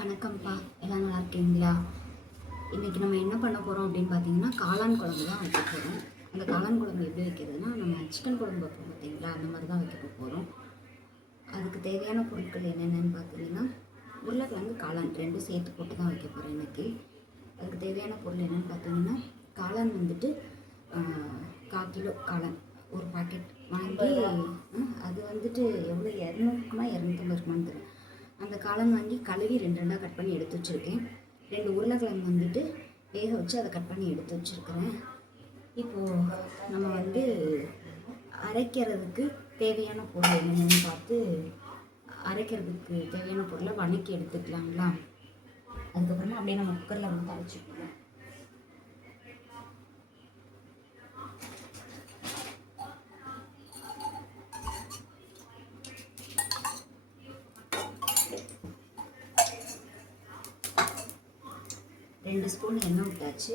வணக்கம்ப்பா, எல்லாம் நல்லா இருக்கீங்களா? இன்றைக்கி நம்ம என்ன பண்ண போகிறோம் அப்படின்னு பார்த்தீங்கன்னா, காளான் குழம்பு தான் வைக்க போகிறோம். அந்த காளான் குழம்பு எப்படி வைக்கிறதுனா, நம்ம சிக்கன் குழம்பு வைப்போம் பார்த்தீங்களா, அந்த மாதிரி தான் வைக்க போகிறோம். அதுக்கு தேவையான பொருட்கள் என்னென்னு பார்த்தீங்கன்னா, உருளைக்கிழங்கு காளான் ரெண்டும் சேர்த்து போட்டு தான் வைக்க போகிறேன் இன்றைக்கி. அதுக்கு தேவையான பொருள் என்னென்னு பார்த்தீங்கன்னா, காளான் வந்துட்டு 1/4 கிலோ காளான் ஒரு பாக்கெட் வாங்கி, அது வந்துட்டு எவ்வளோ 200க்குமா 250 இருக்குமான்னு தெரியும். அந்த காளான் வாங்கி கழுவி 2 கட் பண்ணி எடுத்து வச்சுருக்கேன். 2 உருளைக்கிழங்கு வந்துட்டு வேக வச்சு அதை கட் பண்ணி எடுத்து வச்சுருக்கிறேன். இப்போது நம்ம வந்து அரைக்கிறதுக்கு தேவையான பொருள் என்னென்னு பார்த்து அரைக்கிறதுக்கு தேவையான பொருளை வணக்கி எடுத்துக்கலாங்களா? அதுக்கப்புறமா அப்படியே நம்ம குக்கரில் வந்து அரைச்சிக்கலாம். ரெண்டு ஸ்பூன் எண்ணெய் விட்டாச்சு.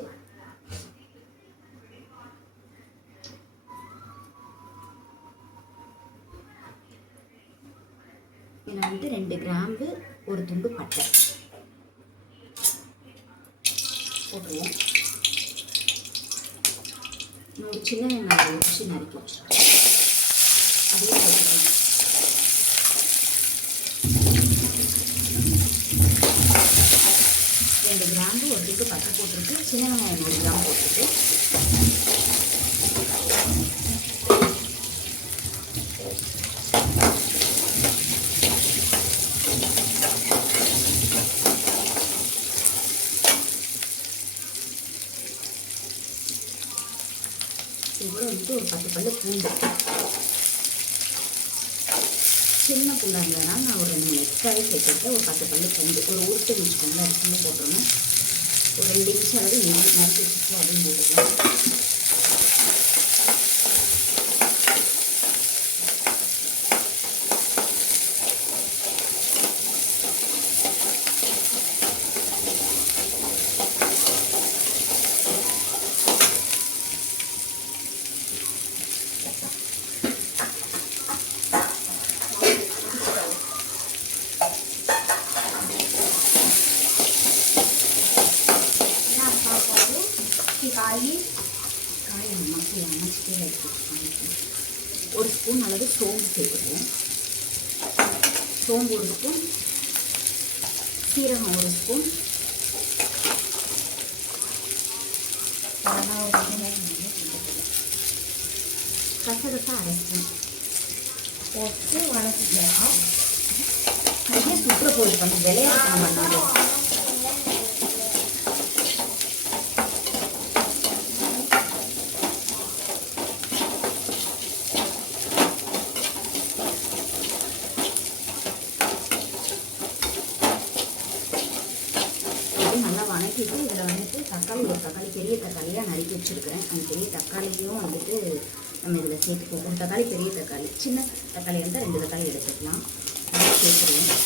இதில் வந்து 2 கிராம்பு ஒரு துண்டு பட்டை போட்டுருவோம். ஒரு சின்ன வெங்காயம் வச்சு நறுக்கி வச்சுருக்கோம், அதையும் போட்டுருவோம். ரெண்டு கிராம்பு ஒரு துண்டு பட்டை போட்டிருக்கு, சின்ன வெங்காயம் 1 கிராம் போட்டிருக்கு. இது கூட வந்துட்டு ஒரு 10 பல்லு பூண்டு, சின்ன பூண்டாக இருந்ததுனால நான் ஒரு 2 எக்ஸ்ட்ராவே சேர்த்துருக்கேன். ஒரு 10 பல்லு பூண்டு, ஒரு உருட்டு வச்சுக்கோங்க, அரிசியும் போட்டுருணும். ஒரு 2 இன்ச் அளவு நறுக்கி வச்சுட்டு அதையும் போட்டுக்கலாம். காய் மசியில் எடுத்து ஒரு ஸ்பூன் அளவு சோம்பு சேர்த்துக்குவோம். சோம்பு 1 ஸ்பூன், சீரகம் 1 ஸ்பூன், கசகசா 1/2 ஸ்பூன் போட்டு வதக்கிக்கலாம். நிறைய சுற்ற போய் பண்ணி விளையாடணும் பண்ணாலும் நல்லா வணக்கிட்டு இதில் வந்துட்டு தக்காளி, ஒரு தக்காளி பெரிய தக்காளியாக நறுக்கி வச்சுருக்கிறேன். அந்த பெரிய தக்காளியும் வந்துட்டு நம்ம இதில் சேர்த்துக்குவோம். ஒரு தக்காளி பெரிய தக்காளி, சின்ன தக்காளி இருந்தால் 2 தக்காளி எடுத்துக்கலாம். அதை சேர்த்துருவோம்.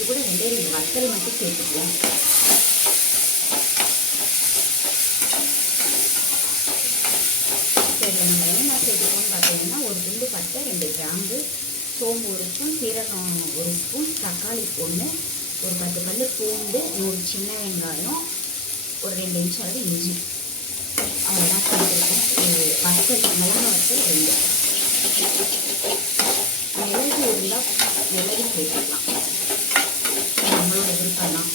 இது கூட 2 வத்தல் மட்டும் சேர்த்துக்குவோம். சரி, நம்ம என்ன சேர்த்துக்கோன்னு பார்த்தீங்கன்னா, ஒரு துண்டு பட்டை, 2 கிராம்பு, சோம்பு 1 ஸ்பூன், சீரகம் 1 ஸ்பூன், தக்காளி 1, ஒரு 10 பல்லு பூண்டு, 100 சின்ன வெங்காயம், ஒரு 2 இன்ச் அளவு இஞ்சி, அவ்வளோதான் சேர்த்துருக்கோம். வத்தல், மிளகா வத்தல் 2, மிளகு இருந்தால் மிளகு சேர்த்துக்கலாம், நம்மளோட விருப்பம் தான்.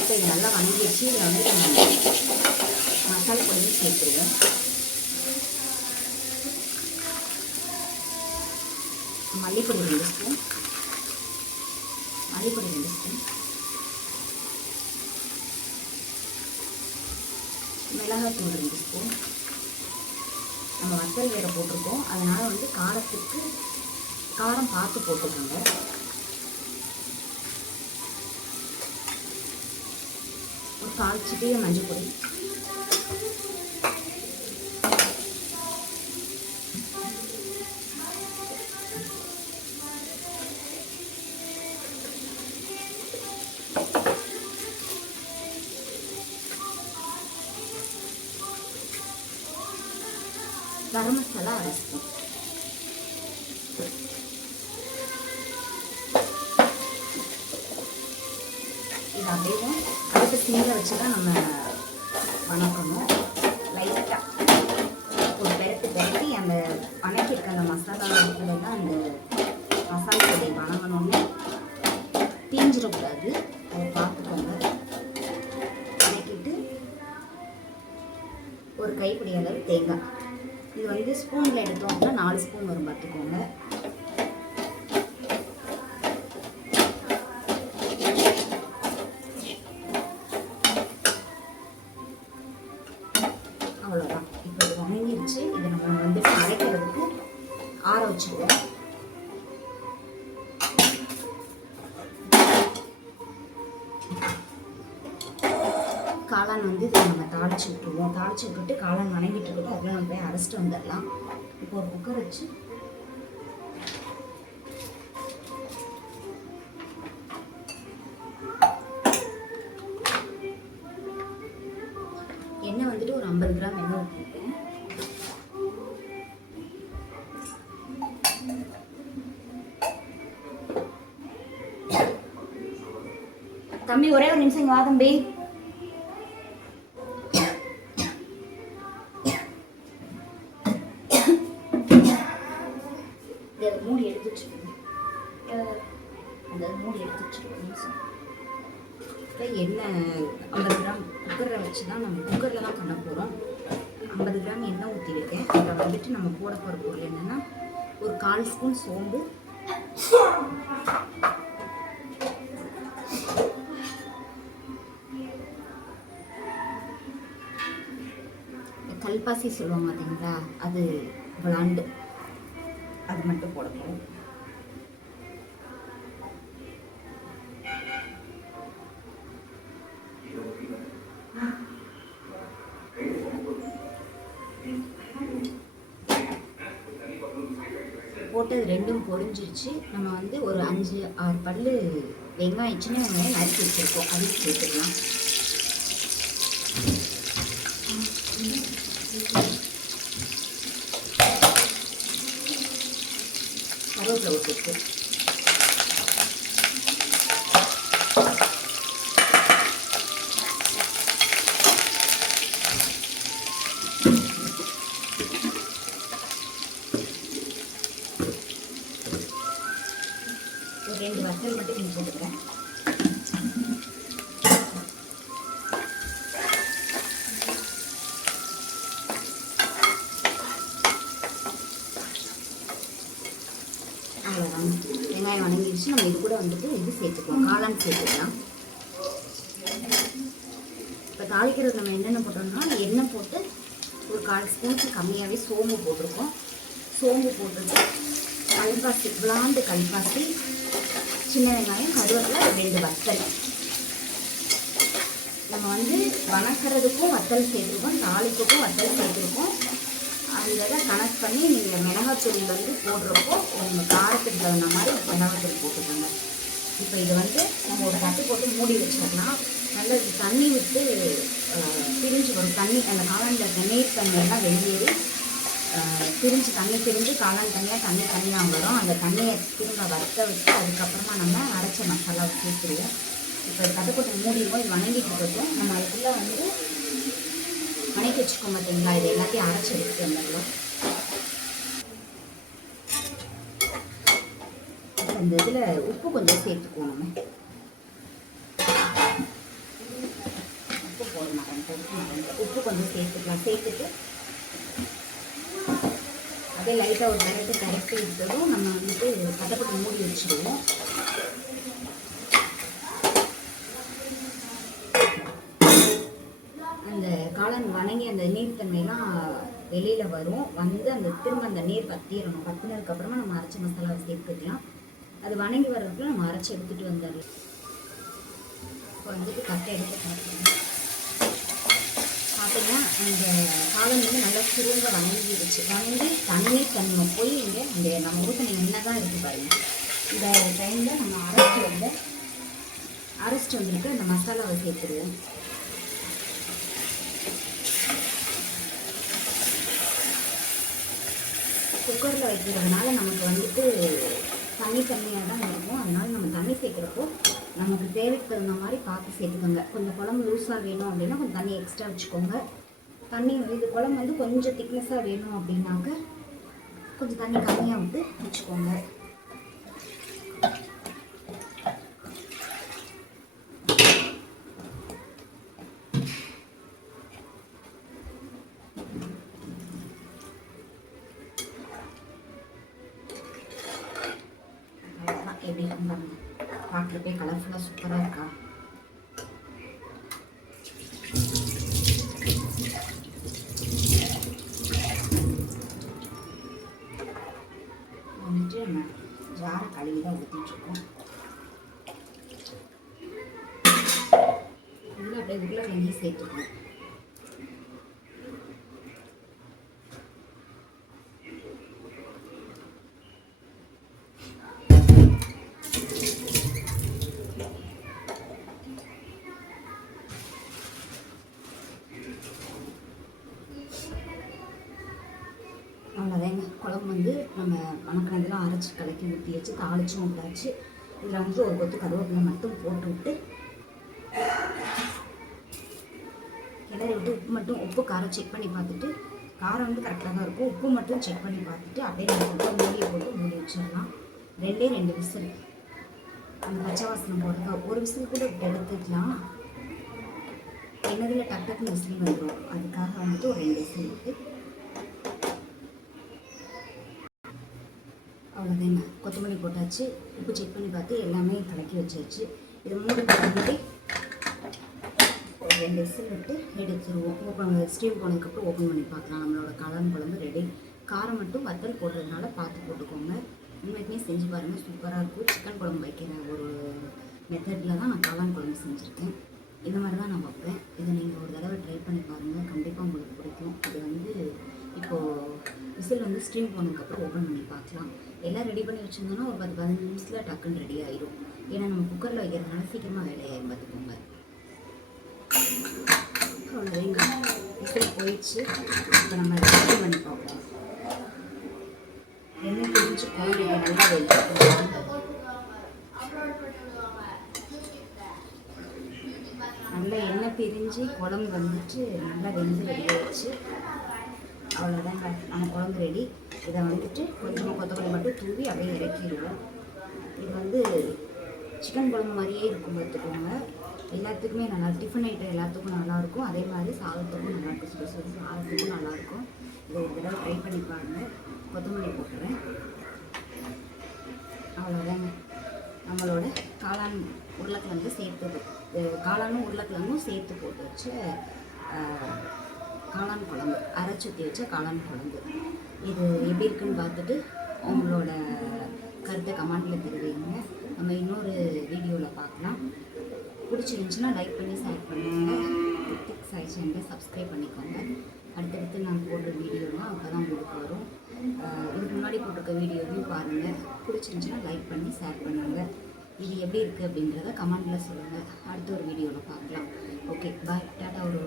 இப்போ இது நல்லா வணங்கிடுச்சு. இதில் வந்து மசாலா பொடியும் சேர்த்துருவோம். மல்லிப்பொடி 2 ஸ்பூன், மல்லிப்பொடி 2 ஸ்பூன், மிளகாத்தூள் 2 ஸ்பூன். நம்ம வத்தல் வேற போட்டிருக்கோம், அதனால் வந்து காரத்துக்கு காரம் பார்த்து போட்டுக்கோங்க. ஒரு 1/4 சிட்டிகை மஞ்சள் பொடி, கரம் மசாலா 1/2 ஸ்பூன். இது அப்படியே அடுப்பு சிம்மில் வச்சு தான் நம்ம வணக்கணும். லைட்டாக ஒரு பெரட்டி அந்த வணக்கியிருக்க அந்த மசாலா கூட தான் அந்த மசாலா பொடி வணங்கணும்னு தீஞ்சிடக்கூடாது, அதை பார்த்துக்கோங்க. வணக்கிட்டு ஒரு கைப்பிடி அளவு தேங்காய், இது வந்து ஸ்பூனில் எடுத்தோம்னா 4 ஸ்பூன் வரும் பார்த்துக்கோங்க. அவ்வளோதான். இப்போ இது வணங்கிடுச்சு. இதை நம்ம வந்து அரைக்கிறதுக்கு ஆற வச்சுக்குவோம். காளான் வந்து இதை நம்ம தாளிச்சு விட்டுருவோம். தாளிச்சு விட்டுட்டு காளான் வணங்கிட்டு இருக்கட்டும், அதில் நம்ம போய் அரைச்சிட்டு வந்துடலாம். இப்போ ஒரு குக்கர் வச்சு எண்ணெய் வந்துட்டு ஒரு 50 கிராம் எண்ணெய் ஊற்றிருக்கேன். தம்பி ஒரே ஒரு நிமிஷம் இங்கே வா தம்பி. மூடி எடுத்து வச்சுருக்கோம், அந்த மூடி எடுத்து வச்சுருக்கோம். இப்போ எண்ணெய் 50 கிராம் குக்கரில் வச்சு தான் நம்ம குக்கரில் தான் பண்ண போகிறோம். 50 கிராம் எண்ணெய் ஊற்றிருக்கேன். அதில் வந்துட்டு நம்ம போட போகிற பொருள் என்னென்னா ஒரு 1/4 ஸ்பூன் சோம்பு, கல்பாசி சொல்லுவாங்க பார்த்தீங்களா, அது விளாண்டு அது மட்டும் போட போகிறோம். போட்டது ரெண்டும் பொரிஞ்சிருச்சு. நம்ம வந்து ஒரு 5-6 பல்லு வெங்காயம், சின்ன வெங்காயம் நறுக்கி வச்சுருக்கோம், அதையும் சேர்த்துக்கலாம். கருவேப்பிலை ஊற்றிட்டு ஒரு 2 வத்தல் மட்டும் நீங்கள் போட்டுக்கிறேன். அவ்வளோதான், வெங்காயம் வணங்கிடுச்சு. நம்ம இது கூட வந்துட்டு இது சேர்த்துக்கலாம், காளான் சேர்த்துக்கலாம். இப்போ தாளிக்கிறது நம்ம என்னென்ன போட்டோம்னா எண்ணெய் போட்டு ஒரு 1/4 ஸ்பூனுக்கு கம்மியாகவே சோம்பு போட்டிருக்கோம். சோம்பு போட்டுட்டு கல்பாசி, விளாண்டு கல்பாசி, சின்ன வெங்காயம், கருவேப்பிலை, 2 வத்தல். நம்ம வந்து வணக்கிறதுக்கும் வத்தல் சேர்த்துருக்கோம், தாளிப்புக்கும் வத்தல் சேர்த்துருக்கோம். அதில் கனெக்ட் பண்ணி நீங்கள் மிளகாத்தூள் வந்து போடுறப்போ உங்கள் காரத்துக்கு தகுந்த மாதிரி மிளகாத்தூள் போட்டுக்கோங்க. இப்போ இதை வந்து நம்ம ஒரு தட்டு போட்டு மூடி வச்சிடலாம். நல்லா தண்ணி விட்டு பிரிஞ்சு வரும். தண்ணி அந்த காளானில் இருக்க நீர் தண்ணியெல்லாம் வெளியேறி பிரிஞ்சு பிரிஞ்சு காளான் தனியாக தனியாக வரும். அந்த தண்ணியை திரும்ப வறுத்த விட்டு அதுக்கப்புறமா நம்ம அரைச்ச மசாலாவை சேர்த்துருவோம். இப்போ தட்டு போட்டு மூடிடுவோம். இது வணங்கிட்டு இருக்கட்டும். நம்ம அதுக்குள்ளே வந்து வணக்கி வச்சுக்கோம் பார்த்தீங்களா, இது எல்லாத்தையும் அரைச்சி எடுத்துட்டு வந்துடலாம். இந்த இதில் உப்பு கொஞ்சம் சேர்த்துக்குவோம். நம்ம உப்பு போட மாட்டேன், உப்பு கொஞ்சம் சேர்த்துக்கலாம். சேர்த்துட்டு அப்படியே லைட்டாக ஒரு கரெக்ட் விட்டதும் நம்ம வந்துட்டு கட்டப்பட்டு மூடி வச்சுருவோம். அந்த காளான் வணங்கி அந்த நீர்த்தன்மைலாம் வெளியில் வரும். வந்து அந்த திரும்ப அந்த நீர் வத்திடணும். வத்தினதுக்கப்புறமா நம்ம அரைச்ச மசாலாவை சேர்த்துக்கலாம். அது வணங்கி வர்றதுக்குள்ள நம்ம அரைச்சி எடுத்துகிட்டு வந்துடலாம். இப்போ வந்துட்டு கட்டை எடுத்து பார்த்தீங்கன்னா இந்த காளான் வந்து நல்லா சுருங்க வணங்கிடுச்சு. வணங்கி தண்ணீர் தன்மை போய் இங்கே இந்த நம்ம ஊற்றின எண்ணெய் தான் இருக்குது பாருங்கள். இந்த டைமில் நம்ம அரைச்சிட்டு வந்துருக்கு அந்த மசாலாவை சேர்த்துருவோம். குக்கரில் வைக்கிறதுனால நமக்கு வந்துட்டு தண்ணியாக தான் இருக்கும். அதனால் நம்ம தண்ணி சேர்க்குறப்போ நமக்கு தேவைக்கு தகுந்த மாதிரி பார்த்து சேர்த்துக்கோங்க. கொஞ்சம் குழம்பு லூஸாக வேணும் அப்படின்னா கொஞ்சம் தண்ணி எக்ஸ்ட்ரா வச்சுக்கோங்க. தண்ணி இது குழம்பு வந்து கொஞ்சம் திக்னஸாக வேணும் அப்படின்னாக்க கொஞ்சம் தண்ணி கம்மியாக விட்டு வச்சுக்கோங்க. எப்படி இருக்குன்னு பார்க்குறப்பே கலர்ஃபுல்லாக சூப்பராக இருக்கா? வந்துட்டு நம்ம ஜாரை கழுவி தான் ஊற்றிட்டுருக்கோம். இதில் அப்படியே உருளைக்கிழங்கு சேர்த்துக்கணும். அவ்வளோதாங்க. குழம்பு வந்து நம்ம வணக்கினதெல்லாம் அரைச்சி கலக்கி ஊற்றி வச்சு தாளிச்சும் விட்டாச்சு. இதில் வந்து ஒரு கொத்து கருவேப்பிலை மட்டும் போட்டு விட்டு கிளறி விட்டு உப்பு காரம் செக் பண்ணி பார்த்துட்டு, காரம் வந்து கரெக்டாக தான் இருக்கும். உப்பு மட்டும் செக் பண்ணி பார்த்துட்டு அப்படியே நம்ம மூடியை போட்டு மூடி வச்சிடலாம். 2 விசில் அந்த பச்சை வாசனை போடுறதா. ஒரு விசில் கூட எடுத்துக்கலாம். என்னதில் டக்குன்னு விசில் வந்துடும். அதுக்காக வந்துட்டு ஒரு 2 விசில் விட்டு அவ்வளோதாங்க. கொத்தமல்லி போட்டாச்சு. உப்பு செக் பண்ணி பார்த்து எல்லாமே கலக்கி வச்சாச்சு. இது மூடி பண்ணிட்டு ஒரு 2 விசில் விட்டு எடுத்துருவோம். ஸ்டீம் போனதுக்கப்புறம் ஓப்பன் பண்ணி பார்க்கலாம். நம்மளோட காளான் குழம்பு ரெடி. காரம் மட்டும் வத்தல் போடுறதுனால பார்த்து போட்டுக்கோங்க. உண்மைக்குமே செஞ்சு பாருங்கள், சூப்பராக இருக்கும். சிக்கன் குழம்பு வைக்கிற ஒரு மெத்தடில் தான் நான் காளான் குழம்பு செஞ்சுருக்கேன். இந்த மாதிரி தான் நான் வைப்பேன். இதை நீங்கள் ஒரு தடவை ட்ரை பண்ணி பாருங்கள், கண்டிப்பாக உங்களுக்கு பிடிக்கும். இது வந்து இப்போது விசில் வந்து ஸ்டீம் போனதுக்கப்புறம் ஓப்பன் பண்ணி பார்க்கலாம். எல்லாம் ரெடி பண்ணி வச்சுருந்தோன்னா ஒரு 10-15 நிமிஷத்தில் டக்குன்னு ரெடி ஆயிடும். ஏன்னா நம்ம குக்கரில் வைக்கிறதுனால சீக்கிரமாக வேலையாயிரும் பார்த்துக்கோங்க. அவ்வளோதாங்க, விசில் போயிடுச்சு. இப்போ நம்ம ரெடி பண்ணி பார்ப்போம். எண்ணெய் பிரிஞ்சு குழம்பு நல்லா வைக்கணும். நல்லா எண்ணெய் பிரிஞ்சு குழம்பு வந்துட்டு நல்லா வெந்து ரெடி ஆயிடுச்சு. அவ்வளோதாங்க, நம்ம குழம்பு ரெடி. இதை வந்துட்டு கொஞ்சமாக கொத்தமல்லி மட்டும் தூவி அப்படியே இறக்கிடுவோம். இது வந்து சிக்கன் குழம்பு மாதிரியே இருக்கும் பார்த்துக்கோங்க. எல்லாத்துக்குமே நல்லா, டிஃபன் ஐட்டம் எல்லாத்துக்கும் நல்லாயிருக்கும். அதே மாதிரி சாதத்துக்கும் நல்லாயிருக்கும். சுடு சாதத்துக்கும் நல்லாயிருக்கும். இதை ஒரு தடவை ட்ரை பண்ணி பாருங்கள். கொத்தமல்லி போட்டுறேன். அவ்வளோதாங்க, நம்மளோட காளான் உருளைக்கிழங்கு சேர்த்து காளானும் உருளைக்கிழங்கும் சேர்த்து போட்டு வச்ச காளான் குழம்பு, அரைச்சி ஊற்றி வச்ச காளான் குழம்பு. இது எப்படி இருக்குன்னு பார்த்துட்டு உங்களோட கருத்தை கமெண்டில் தெரிவிங்க. நம்ம இன்னொரு வீடியோவில் பார்க்கலாம். பிடிச்சிருந்துச்சுன்னா லைக் பண்ணி ஷேர் பண்ணுங்கள். கிரிட்டிக் சாய் சேனலை சப்ஸ்கிரைப் பண்ணிக்கோங்க. அடுத்தடுத்து நான் போடுற வீடியோலாம் அப்போ தான் உங்களுக்கு வரும். இதுக்கு முன்னாடி போட்டிருக்க வீடியோவையும் பாருங்கள். பிடிச்சிருந்துச்சுன்னா லைக் பண்ணி ஷேர் பண்ணுங்கள். இது எப்படி இருக்குது அப்படின்றத கமெண்டில் சொல்லுங்கள். அடுத்த ஒரு வீடியோவில் பார்க்கலாம். ஓகே, பாய், டாட்டா. ஒரு